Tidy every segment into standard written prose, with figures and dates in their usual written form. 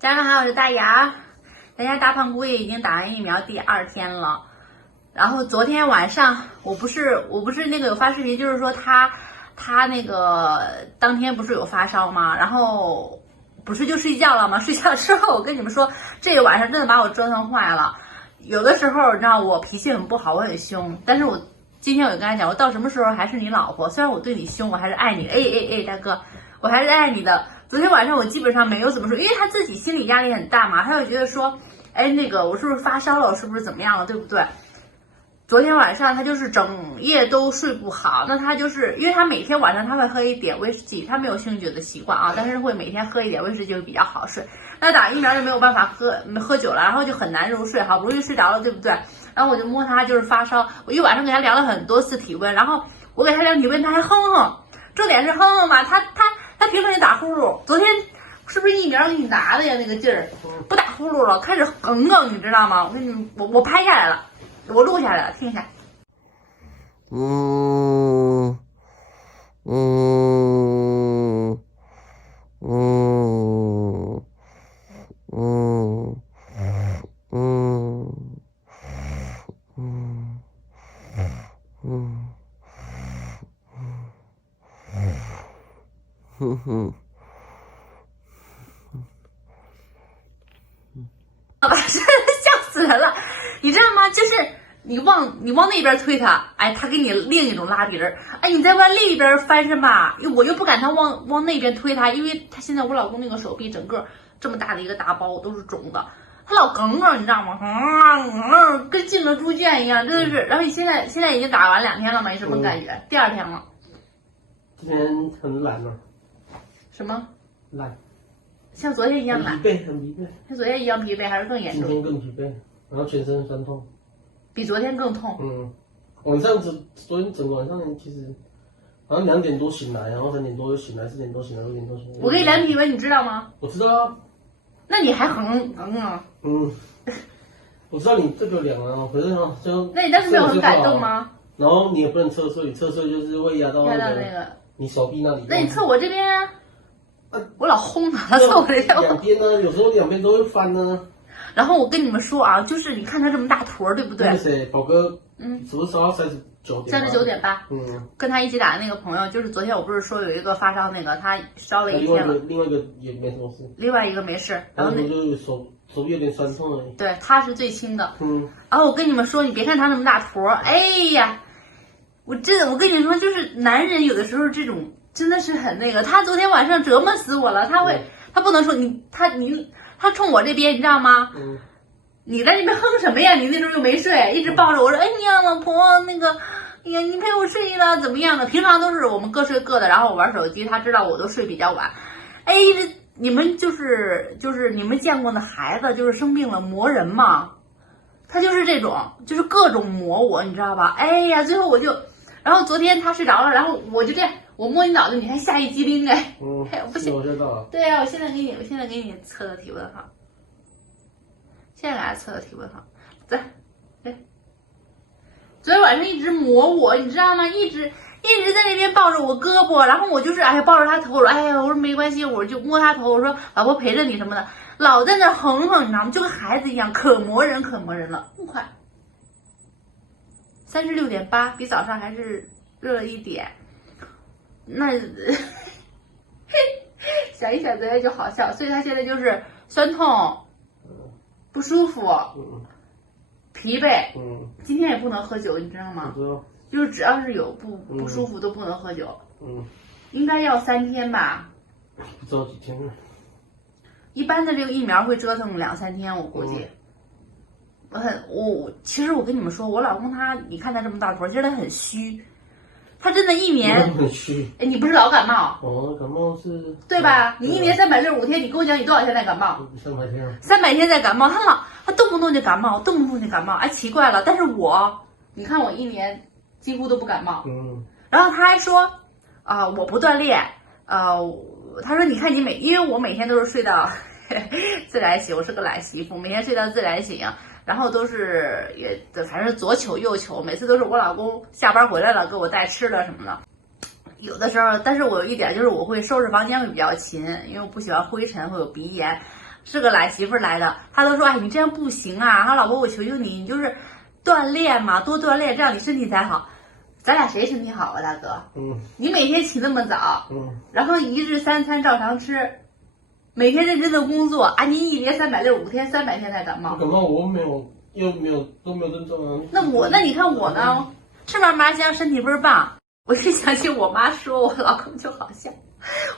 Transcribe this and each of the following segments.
家人好，我是大牙。咱家大胖姑爷已经打完疫苗第2天了。然后昨天晚上我不是那个有发视频，就是说他那个当天不是有发烧吗？然后不是就睡觉了吗？睡觉之后我跟你们说，这个晚上真的把我折腾坏了。有的时候你知道我脾气很不好，我很凶，但是我今天我就跟他讲，我到什么时候还是你老婆，虽然我对你凶，我还是爱你。哎，大哥，我还是爱你的。昨天晚上我基本上没有怎么说，因为他自己心理压力很大嘛，他就觉得说，哎，那个我是不是发烧了，我是不是怎么样了，对不对？昨天晚上他就是整夜都睡不好，那他就是因为他每天晚上他会喝一点威士忌，他没有酗酒的习惯啊，但是会每天喝一点威士忌会比较好睡。那打疫苗就没有办法喝酒了，然后就很难入睡，好不容易睡着了，对不对？然后我就摸他就是发烧，我一晚上给他量了很多次体温，然后我给他量体温他还哼哼，重点是哼哼嘛，他平常就打呼噜，昨天是不是疫苗给你拿的呀？那个劲儿不打呼噜了，开始哼哼，你知道吗？我拍下来了，我录下来了，听一下。笑死人了，你知道吗？就是你往那边推他，哎，他给你另一种拉底儿，哎，你再往另一边翻身吧，我又不敢他往那边推他，因为他现在我老公那个手臂整个这么大的一个大包都是肿的，他老梗梗，你知道吗？跟进了猪圈一样，真的是。然后你现在已经打完2天了吗？你什么感觉？第2天了。今天很懒了。什么？懒。像昨天一样懒。很疲惫。像昨天一样疲惫，还是更严重？今天更疲惫，然后全身酸痛。比昨天更痛。晚上昨天整个晚上其实好像2点多醒来，然后3点多又醒来，4点多醒来，5点多醒来。我给你量体温，你知道吗？我知道啊。那你还哼啊？我知道你这个量啊，可是就那你当时没有很感动吗？然后你也不能侧睡，侧睡就是会压到那个你手臂那里。那你侧我这边啊？我老轰他，侧我这边。两边呢，有时候2边都会翻呢。然后我跟你们说啊，就是你看他这么大坨，对不对？那个谁，宝哥，是不是烧到39.8？跟他一起打的那个朋友，就是昨天我不是说有一个发烧那个，他烧了1天了。另外一个也没什么事。另外一个没事，然后就手臂有点酸痛而已。对，他是最轻的。然后我跟你们说，你别看他那么大坨，哎呀，我跟你说，就是男人有的时候这种真的是很那个。他昨天晚上折磨死我了，他不能说他冲我这边，你知道吗？你在那边哼什么呀？你那时候又没睡，一直抱着我说：“哎呀，老婆，那个，哎呀，你陪我睡了，怎么样的？”平常都是我们各睡各的，然后我玩手机，他知道我都睡比较晚。哎，你们就是你们见过的孩子，就是生病了磨人嘛？他就是这种，就是各种磨我，你知道吧？哎呀，最后然后昨天他睡着了，然后我就这样，我摸你脑袋，你还吓一激灵哎！我不行，我知道。对啊，我现在给你测的体温哈。现在给他测的体温哈，来，昨天晚上一直磨我，你知道吗？一直在那边抱着我胳膊，然后我就是抱着他头，我说没关系，我就摸他头，我说老婆陪着你什么的，老在那哼哼，你知道吗？就跟孩子一样，可磨人了，这么快，36.8，比早上还是热了一点。那想一想昨天就好笑，所以他现在就是酸痛。不舒服，疲惫，今天也不能喝酒，你知道吗？就是只要是有不舒服都不能喝酒，应该要3天吧？不知道几天了。一般的这个疫苗会折腾2-3天，我估计。其实我跟你们说，我老公你看他这么大坨，其实他很虚。他真的一年很虚。哎，你不是老感冒？感冒是。对吧？你一年365天，你跟我讲你多少天在感冒？300天。300天在感冒，他动不动就感冒，哎，奇怪了。但是你看我一年几乎都不感冒。然后他还说我不锻炼，他说你看因为我每天都是睡到自然醒，我是个懒媳妇，每天睡到自然醒。然后都是反正左糗右糗，每次都是我老公下班回来了给我带吃的什么的。有的时候，但是我有一点就是我会收拾房间会比较勤，因为我不喜欢灰尘，会有鼻炎。是个懒媳妇来的，他都说，哎，你这样不行啊，他老婆我求求你，你就是锻炼嘛，多锻炼，这样你身体才好。咱俩谁身体好啊，大哥？你每天起那么早，然后一日三餐照常吃，每天认真的工作啊，你1年365天，300天才感冒。感冒我没有，又没有都没有症状啊。那你看我呢，吃完麻香身体倍儿棒。我就想起我妈说我老公就好像，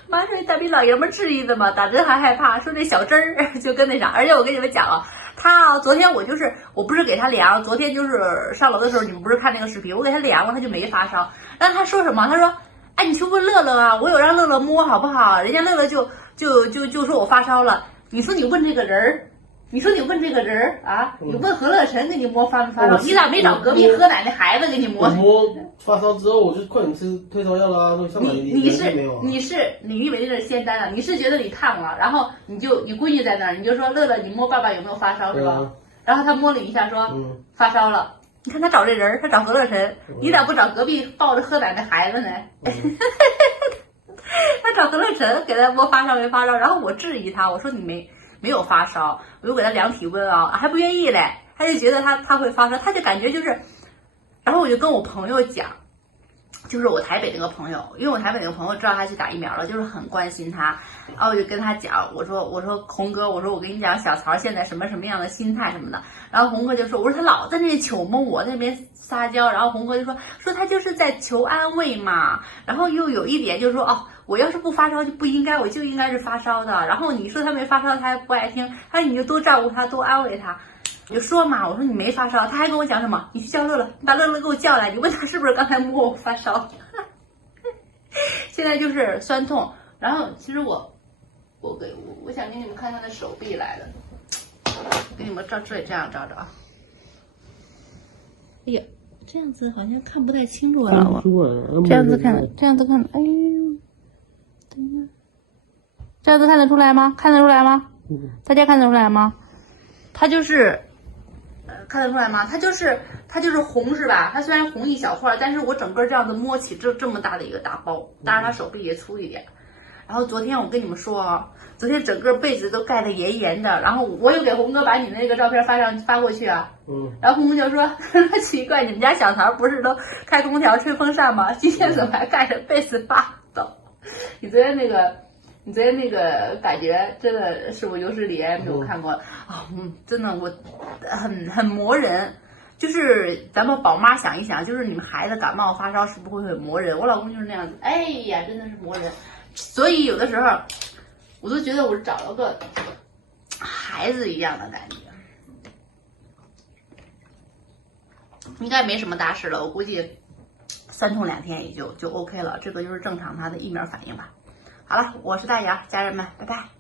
我妈说你大逼老爷们治一的嘛，打针还害怕，说这小针儿就跟那啥。而且我跟你们讲啊，他昨天我不是给他量，昨天就是上楼的时候，你们不是看那个视频，我给他量了，他就没发烧。然后他说什么？他说，哎，你去问乐乐啊，我有让乐乐摸好不好？人家乐乐就说我发烧了。你说你问这个人儿。你说你问这个人儿啊，你问何乐晨给你摸发没发烧？你咋没找隔壁喝奶奶孩子给你摸？我摸发烧之后，我就快点吃退烧药啦。你以为那是仙丹啊？你是觉得你烫了，然后你闺女在那儿，你就说乐乐，你摸爸爸有没有发烧是吧？然后他摸了一下说，发烧了。你看他找这人，他找何乐晨，你咋不找隔壁抱着喝奶奶孩子呢？他找何乐晨给他摸发烧没发烧，然后我质疑他，我说你没有发烧，我就给他量体温啊，还不愿意嘞，他就觉得他会发烧，他就感觉就是，然后我就跟我朋友讲，就是我台北那个朋友，因为我台北那个朋友知道他去打疫苗了，就是很关心他，然后我就跟他讲，我说红哥，我说我跟你讲小曹现在什么样的心态什么的，然后红哥就说，我说他老在那求摸我那边撒娇，然后红哥就说他就是在求安慰嘛，然后又有一点就是说哦。我要是不发烧就不应该，我就应该是发烧的。然后你说他没发烧，他还不爱听，他说你就多照顾他，多安慰他。我就说嘛，我说你没发烧，他还跟我讲什么？你去叫乐乐，你把乐乐给我叫来，你问他是不是刚才摸我发烧。现在就是酸痛，然后其实我想给你们看他的手臂来的，给你们这里这样照照啊。哎呀，这样子好像看不太清楚了，我这样子看，哎呦。这样子看得出来吗？看得出来吗？大家看得出来吗？它就是，看得出来吗？它就是红是吧？它虽然红一小块，但是我整个这样子摸起这么大的一个大包，当然它手臂也粗一点。然后昨天我跟你们说啊，昨天整个被子都盖得严严的，然后我又给红哥把你那个照片发过去啊。然后红哥就说奇怪，你们家小曹不是都开空调吹风扇吗？今天怎么还盖着被子发抖？你昨天那个感觉真的是我有史以来没有看过啊，真的我很磨人。就是咱们宝妈想一想，就是你们孩子感冒发烧是不是会很磨人？我老公就是那样子，哎呀，真的是磨人。所以有的时候我都觉得我找了个孩子一样的感觉。应该没什么大事了，我估计酸痛2天也就 OK 了，这个就是正常他的疫苗反应吧。好了，我是大姚，家人们，拜拜。